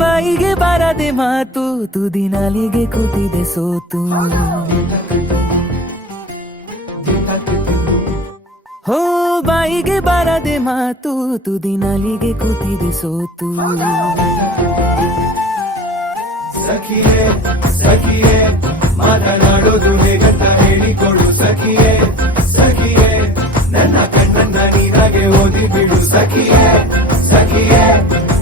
ಬಾಯಿಗೆ ಬಾರದೆ ಮಾತು ತುದಿ ನಾಲಿಗೆ ಕೂತಿದೆ ಸೋತು. ಹೋ ಬಾಯಿಗೆ ಬಾರದೆ ಮಾತು ತುದಿ ನಾಲಿಗೆ ಕೂತಿದೆ ಸೋತು. ಸಖಿಯೇ ಸಖಿಯೇ ಮಾತನಾಡೋದು ಹೇಗಂತ ಹೇಳಿಕೊಡು ಸಖಿಯೇ ಸಖಿಯೇ ನನ್ನ ಕಣ್ಣನ್ನ ನೀನಾಗೆ ಓದಿ ಬಿಡು ಸಖಿಯೇ ಸಖಿಯೇ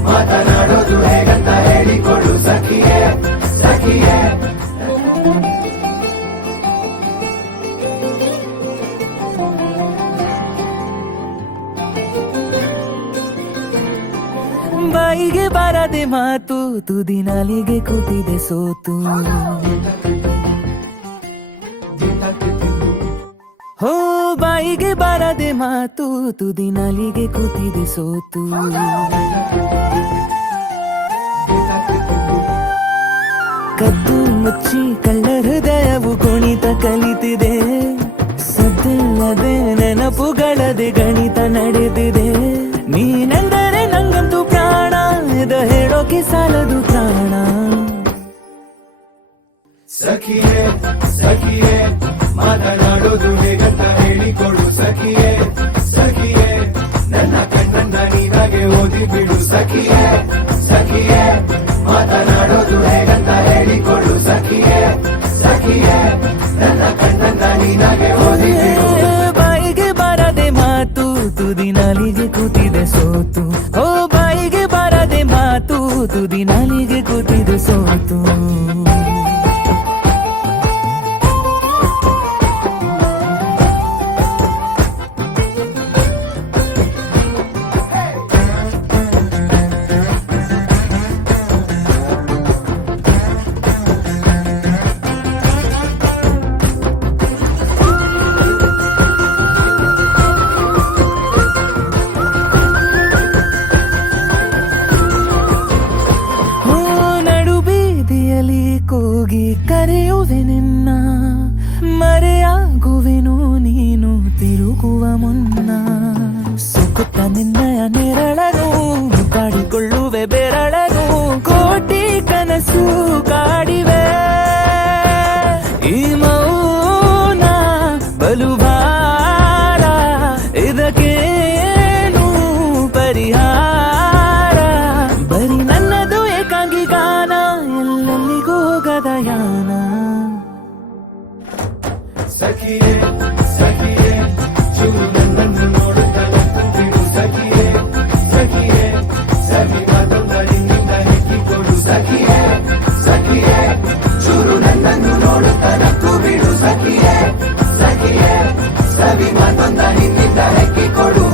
ಮಾತನಾಡೋದು ಹೇಗಂತ ಹೇಳಿಕೊಡು ಸಖಿಯೇ ಸಖಿಯೇ. ಬಾಯಿಗೆ ಬಾರದೆ ಮಾತು ತುದಿ ನಾಲಿಗೆ ಕೂತಿದೆ ಸೋತು. ಹೋ ಬಾಯಿಗೆ ಬಾರದೆ ಮಾತು ತುದಿ ನಾಲಿಗೆ ಕೂತಿದೆ ಸೋತು. ಕದ್ದು ಮುಚ್ಚಿ ಕಳ್ಳ ಹೃದಯವು ಕುಣಿತ ಕಲಿತಿದೆ. ಸದ್ದಿಲ್ಲದೆ ನೆನಪುಗಳದೆ ಗಣಿತ ನಡೆದಿದೆ. ನೀನೆಂದರೆ ನಂಗಂತೂ ಪ್ರಾಣ, ಇದ ಹೇಳೋಕೆ ಸಾಲದು ಪ್ರಾಣ. ಸಖಿಯೇ ಸಖಿಯೇ ಮಾತನಾಡೋದು ಹೇಗಂತ ಹೇಳಿಕೊಡು ಸಖಿಯೇ ಸಖಿಯೇ ನನ್ನ ಕಣ್ಣನ್ನ ನೀನಾಗೆ ಓದಿ ಬಿಡು ಸಖಿಯೇ ಸಖಿಯೇ ಮಾತನಾಡೋದು ಹೇಗಂತ ಹೇಳಿಕೊಡು ಸಖಿಯೇ ಸಖಿಯೇ ನನ್ನ ಕಣ್ಣನ್ನ ನೀನಾಗೆ ಓದಿ ಬಿಡು. ಬಾಯಿಗೆ ಬಾರದೆ ಮಾತು ತುದಿ ನಾಲಿಗೆ ಕೂತಿದೆ ಸೋತು. ಓ ಬಾಯಿಗೆ ಬಾರದೆ ಮಾತು ತುದಿ ನಾಲಿಗೆ ಕೂತಿದೆ ಸೋತು. ಕೂಗಿ ಕರೆಯುವೆ ನಿನ್ನ, ಮರೆಯಾಗುವೆನು ನೀನು ತಿರುಗುವ ಮುನ್ನ. ಸುಕುತ್ತ ನಿನ್ನಯ ನೆರಳನು ಕಾಡಿಕೊಳ್ಳುವೆ ಬೆರಳನು. ಕೋಟಿ ಕನಸು ಕಾಡಿವೆ ಈ ಮೌನ ಬಲುಭಾರ. ಇದಕ್ಕೇನು ಪರಿಹಾರ? ಬರೀ ನನ್ನದು ಏಕಾಂಗಿ ಗಾನ, ಎಲ್ಲೆಲ್ಲಿಗೂ ಹೋಗದಯಾನ. ಸಖಿಯೇ ಸಖಿಯೇ ಚೂರು ನನ್ನನ್ನು ನೋಡುತ್ತಾ ನಕ್ಕುತ್ತಿರು ಸಖಿಯೇ ಸಖಿಯೇ ಸವಿ ಮಾತೊಂದ ನಿನ್ನಿಂದ ಹೆಕ್ಕಿಕೊಡು ಸಖಿಯೇ ಸಖಿಯೇ ಚೂರು ನನ್ನನ್ನು ನೋಡುತ್ತಾ ನಕ್ಕು ಬಿಡು ಸಖಿಯೇ ಸಖಿಯೇ ಸವಿ ಮಾತೊಂದ ನಿನ್ನಿಂದ ಹೆಕ್ಕಿಕೊಡು.